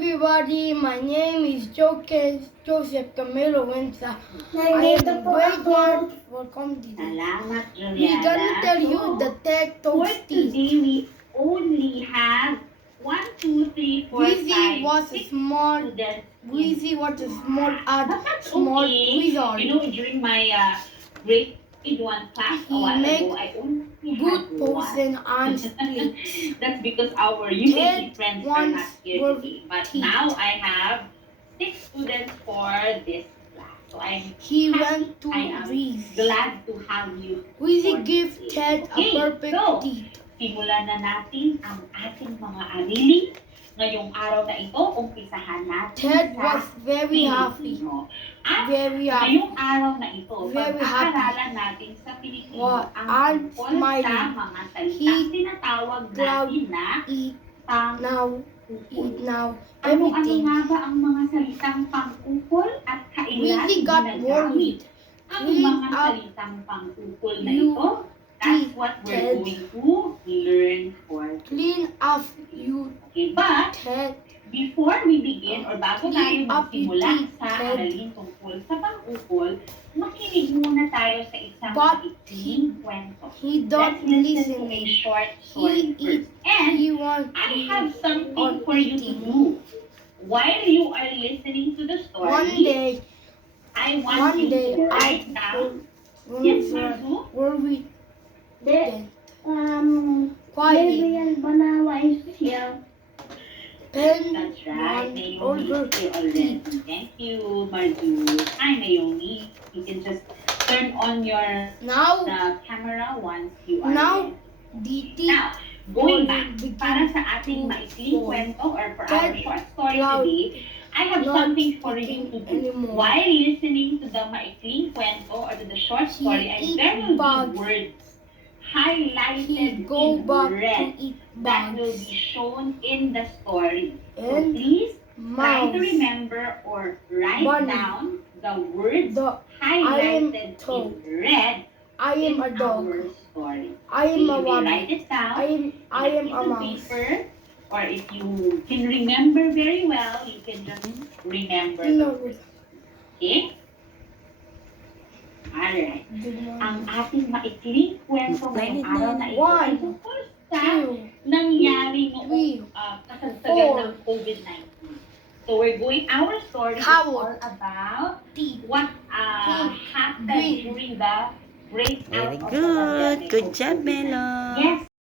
everybody, my name is Joseph Camilo Wenza. I am Nandito in po grade ako. 1. Welcome to this. Salamat, Juliana. We're gonna tell you the tech For toast today, we only have 1, 2, 3, 4, 5, Weezy was a 6 small students. Weezy was a small But that's small okay. wizard. You know, during my grade 1 class a He while make ago, I only good had potion one. and splits. That's because our UAC Ted friends are once not here were today. But teeth. now I have 6 students for this class. So He went to I am Weezy. glad to have you. Weezy for give today. Ted a Okay, perfect so, teeth. simulan na natin ang ating mga arili. Ngayong araw na ito, umpisahan natin Ted sa was very happy. Pilipino. At Very happy. ngayong araw na ito, Very pag-aaralan natin sa Pilipino What? ang I'm tungkol smiling. sa mga salitang He tinatawag cloud natin na Eat pang-ukol. eat now, Ano everything. nga ba ang mga salitang pang-ukol at kailan Weezy got ginagamit worried. ang Clean mga up salitang pang-ukol na you ito? That's teeth, what we're Ted. going to learn for today. Clean up you Okay, but Ted. before we begin, or bago tayo Clean up your magsimula teeth, sa Ted. aralin tungkol sa pang-ukol, makinig muna tayo sa isang But maikling kwento. He Let's don't listen to a listen. short story He first. And He wants I have something on for you to eating. do. While you are listening to the story, One day I want you to write down. Yes, Marzu? worried. De, Quiet. Gabriel Banawa is here. Pen That's right, one Naomi over is here already. Thank you, Marzu. Hi, Naomi. You can just turn on your now the camera once you are Now, ready. the Now, going back, begin para sa ating to maikling form. kwento or for our Ted short story cloud today, I have not something for you speaking to do. anymore. While listening to the maikling kwento or to the short He story, eat there will bugs. be words he highlighted go in back to red eat that will bugs be shown in the story. So and please try to mouse. remember or write Bunny. down the words The highlighted toad. in red I am in a dog. our story. I am a You may rabbit. write it down. I am in a piece of mouse. paper, or if you can remember very well, you can just remember the No. words. Okay? Alright. Ang ating maikling kwento ngayong araw na ito ay One, tungkol sa Two, nangyari three, noong kasagsagan ng COVID-19. So we're going, our story is all Coward. about teeth. what happened Green. during the breakout Very of the good. pandemic Good of job, COVID-19. Melo. Yes,